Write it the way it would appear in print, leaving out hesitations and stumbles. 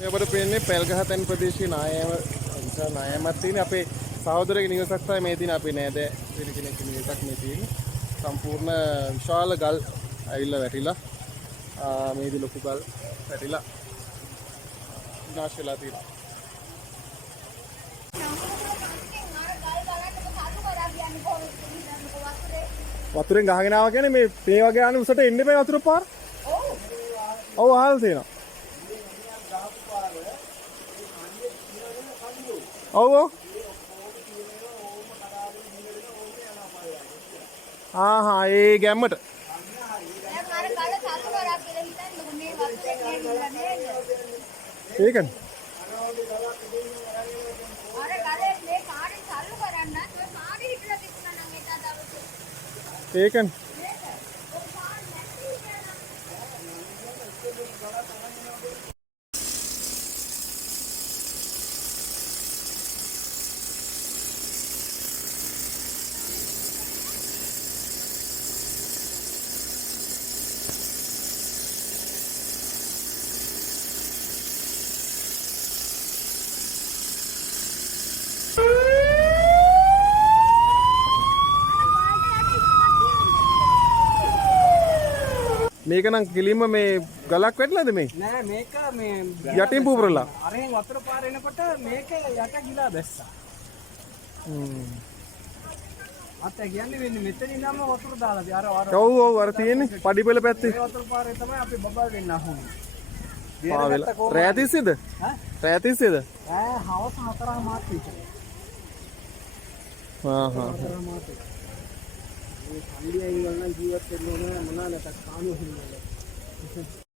මේ අපිට පේන්නේ පැල්ගහතැන් ප්‍රදේශයේ නායමක් තියෙන අපේ සහෝදරගේ නිවසක් තමයි මේ තියෙන අපේ නෑද වෙන කෙනෙක් නිවසක් මේ තියෙන්නේ. සම්පූර්ණ විශාල ගල් ඇවිල්ලා වැටිලා මේදී ලොකු ගල් වැටිලා විනාශ වෙලා තියෙනවා. වතුරෙන් ගහගෙන ආවා කියන්නේ මේ වගේ ආන උසට එන්න බෑ වතුර පාර. ඔව් අහල් තියෙනවා. ඔව් ආහා ඒ ගැම්මට ඒකනේ ඒකනේ මේක නම් කිලින්ම මේ ගලක් වැටලාද මේ? නෑ මේක මේ යටින් පුපුරලා. අරෙන් වතුර පාර එනකොට මේක යට ගිලා බැස්සා. අත කියන්නේ වෙන්නේ මෙතන ඉඳන්ම වතුර දාලා දී ඔව් අර තියෙන්නේ පඩිපෙළ පැත්තේ. ඒ වතුර පාරේ තමයි අපි බබල් වෙන්න අහුනේ. රෑ තිස්සේද? රෑ තිස්සේද? හවස 4 මාත් විතර. මේ කන්දියෙන් වල ජීවත් වෙන්න ඕන මොනවා නැතත් කාණු හින්දා